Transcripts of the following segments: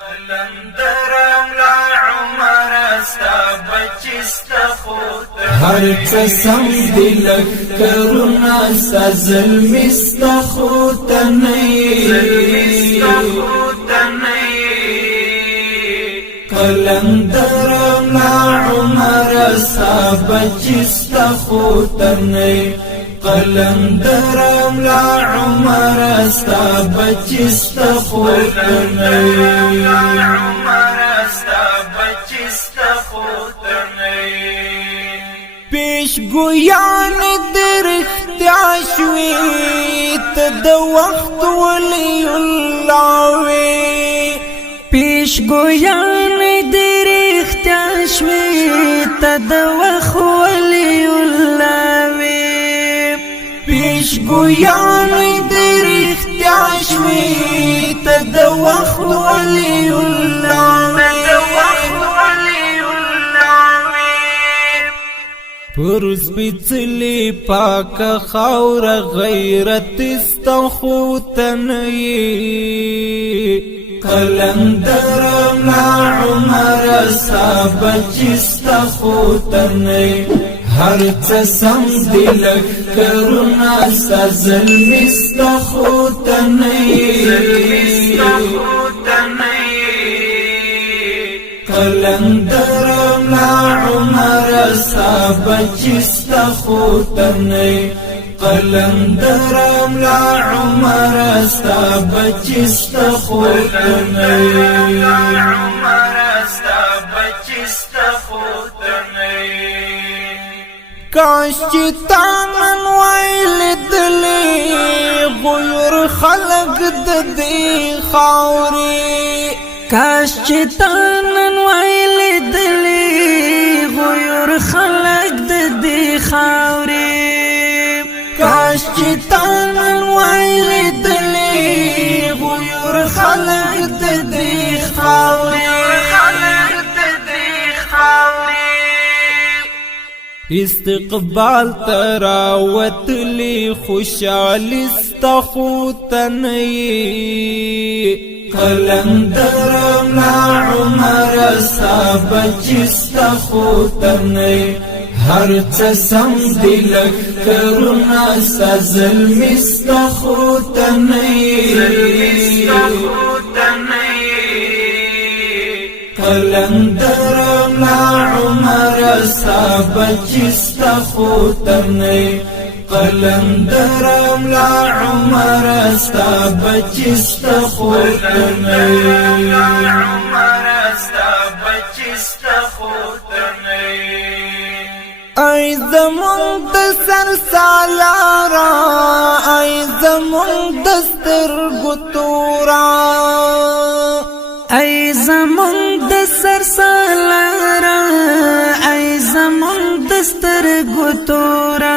قلندرم لا عمر استا بچستا خوتا هر قسم دلک کرونا ستا ظلمستا خوتا نئی قلندرم لا عمر استا بچستا خوتا نئی قلندرم لا عمر استا بچستا خوتا نئی پیش گویان درختیا شوی تا د وقت ولی اللہ وی پیش گویان درختیا شوی تا د وقت ولی اللہ وی پیش گویان درختیا شوی تا د وقت ولی اللہ پرز بیچلی پاک خاور غیرت استخوتنی قلندرم لا عمر استا بچستخوتنی هر قسم دلک کرونا ستا ظلمستخوتنی قلندرم لا عمر استا بچستخوتنی قلندرم لا عمر استا بچستخوتنی کاش چی تامن ویل دلی غیر خلق ددی خاوری کاش چی تانن ویل دلی غیر خلق ددی خاوری کاش چی تانن ویل دلی غیر خلق ددی خاوری استقبال تراوت لی خوشحالی استخوتنی قلندرم لا عمر استا بچستخوتنی هر قسم دلک کرونا ستا ظلمستخوتنی قلندرم لا عمر استا بچستخوتنی قلندرم لا عمر استا بچستخوتنی ای زمون د سر سالارا ای زمون د سترګو تورا ای زمون د سر سالارا ای زمون د سترګو تورا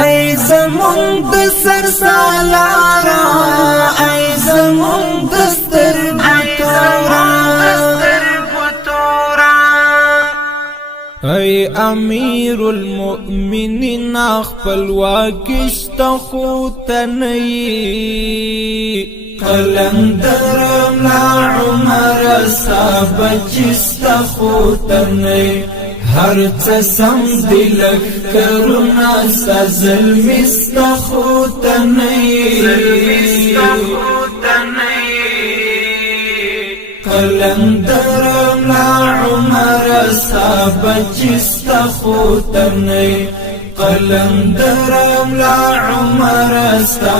ای زمون د سر سالارا ای زمون د سترګو تورا ای امیر المؤمنین خپل واکشت خوتنی قلندرم لا عمر استا بچستخوتنی هر قسم دلک کرونا ستا ظلمستخوتنی قلندرم لا عمر استا بچستخوتنی قلندرم لا عمر استا